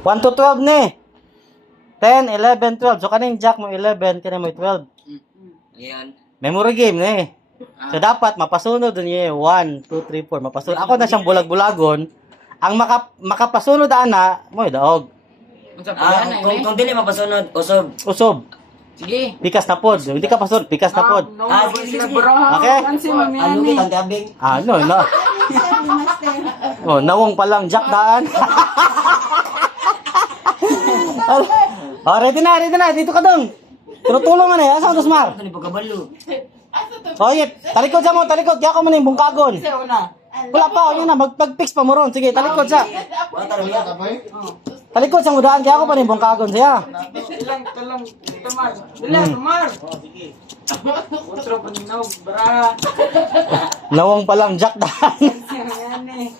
1 to 12 ni. 10, 11, 12. So kaning jack mo 11, kani mo 12. Ayan. Memory game ni. So dapat mapasunod niya 1, 2, 3, 4. Mapasunod. Ako na siyang bulag-bulagon. Ang makapasunod ana mo daog. Kung dili mapasunod, usob. Usob. Sige. Pikas na pod. Hindi ka pasunod, pikas na pod. Sige. Okay? Ano kita ang abing? Ano na? Oh, nawong pa lang jack daan. Oh, ready na. Dito ka dong. Tulong man eh. Asa ang tusmar? Ano ni pagkabalo? Oh, yet. Talikod sa mo, talikod. Kaya ko man yung bungkagon. Wala pa, yun na. Magpag-fix pa mo ron. Sige, talikod sa. Talikod sa mudaan. Kaya ko pa yung bungkagon siya. Talang. Tumar. Otro paninaw, bra. Nawong pa lang jack daan.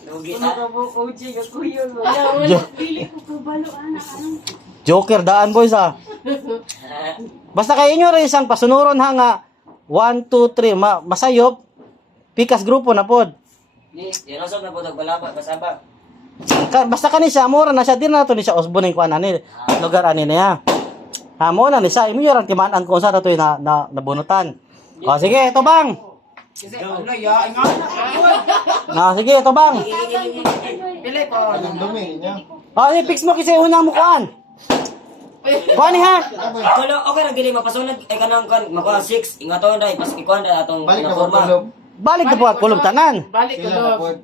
Lugi Ano na. ka po, OG, kakuyo. Joker daan, boys ah. Basta kayo nyo rin isang pasunuron ha nga. 1, 2, 3. Masayop. Pikas grupo na pod. Yan usob na po tagbalaba, basaba. Basta kani siya, mura na siya. Di na to ni siya usbunin ko ani. Lugar ani niya. Ha, mo na ni siya. Imo yung timaan ko sa to na nabunutan. O, sige, ito bang. Sige, ito bang. Pili po. O, fix mo kasi unang mukuan. Kuha ni ha. Kulo okay ra dili mapasunod ay kanang kan makuha 6 ingaton dai pas ikuan da atong forma. Balik na po at kulob tanan. Balik ko doon.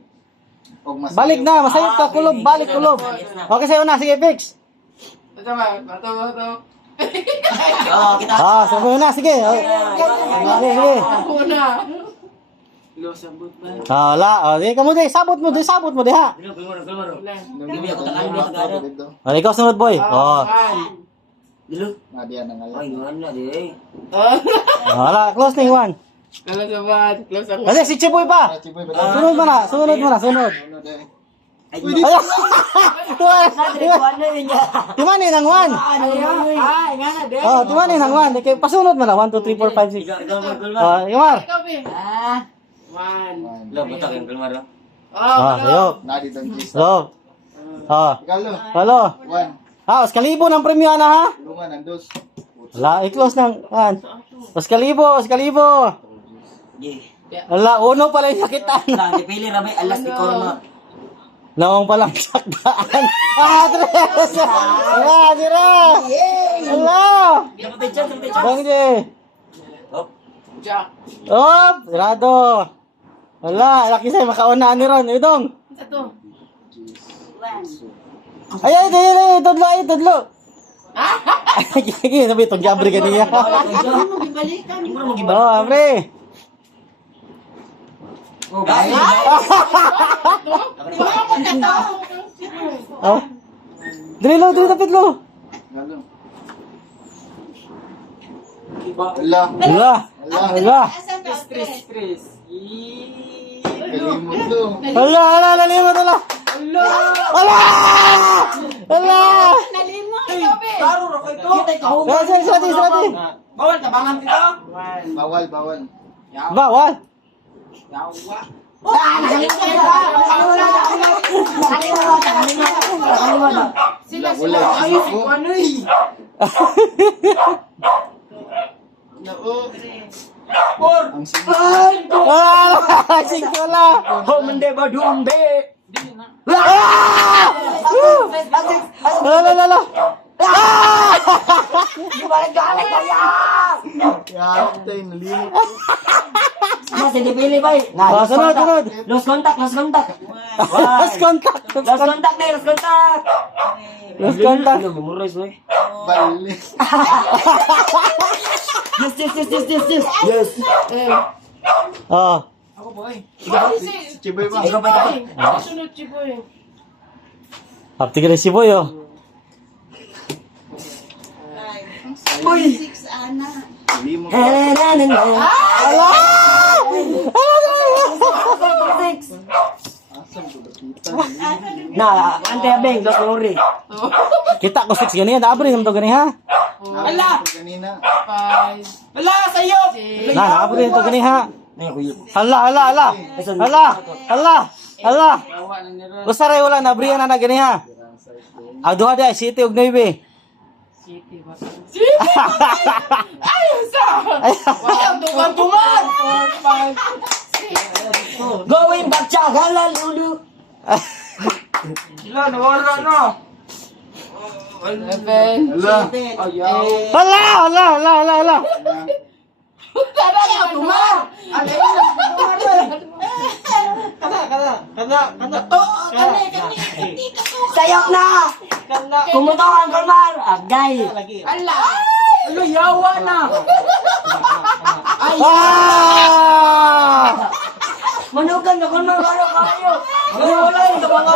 Balik na, masayop ka kulob, balik kulob. Okay sa'yo na, sige fix. Ito ba? Ito. Oo, kita. Sabi na, sige. Sige. Ako na. Lo, sabot ba? Wala, sige ka mo di, sabot mo di ha. Dilo kulmaro. Dili ako takan mo tagado. Ikaw sunod boy. Dilo. Diyan ang Ay, ngano na di. Wala, close na yung 1. Kala sabot. Close ako. Kasi si Chiboy pa. Sunod mo na. Ay, Timanin ang 1. Nga na, de. Timanin ang 1. Okay, pasunod mo na. 1, 2, 3, 4, 5, 6. kulmaro. Yumar. Ikaw, Be. One. Lo, butak yung kulmaro. Sayo. Nadi tong gis. So. Kalo. Halo. 1. Oskalibo ng premyo na ha. Luman ang dos. Wala, i-close ng 1. Oskalibo. Gi. Wala, uno pala yung sakitan. Lang dipili ra may alas ni korma. Nawang palang sakdaan. Tres! Sira! Wala! Kapatid chan. Bang di! Hop. Jack. Sirado! Wala! Laki sa'yo, makaunaan ni Ron. Idong! Ito. Ay, tudlo! Sige, sabi itong jabri kaniya. Abre! Oh, bye. Dilo, tapitlo! Kalo. Wala. Wala! Stress. Kalimot to. Wala! Nalimot! Wala! Karo ra kay to. Srati! Bawal tabangan kita. Bawal. Bawal! Sila. Wala. Ay, si Kwanoy. Ang sige. Singkola! Ho mende badumbe. Lala! Yan tayo nalimot. Mas dipili bay. Sunod! Lost contact. Lost contact! Lost contact! Memories mo eh. Balik. Yes. Ako, boy. Si Chiboy ba? Ikaw pa. Sunod, Chiboy. Hapti ka rin si Boy, oh. Kalimot. Ala! Asam ko bakita. Na, ante abeng, dos lori. Kita ko 6 gani, naabri naman to gani ha. Wala. Kanina. Five. Wala sayo. Six. Naabri to gani ha. Ay kuyo. Hala! Gawa na ni Ron. Usaray wala nabrihan na gani ha. Duha day, City ug 9. City ba? City! Ayaw sa! Ayaw, tuman! 4, 5, 6. Going back to Honolulu. Wala, nawala na. 11. Ala. Ayaw. Hala. Ayaw, tuman! Sayok na! Kumutawan ko man! Agay! Ala! Ano, yawa na! Ah! Manugan ako na kayo! Wala yung mga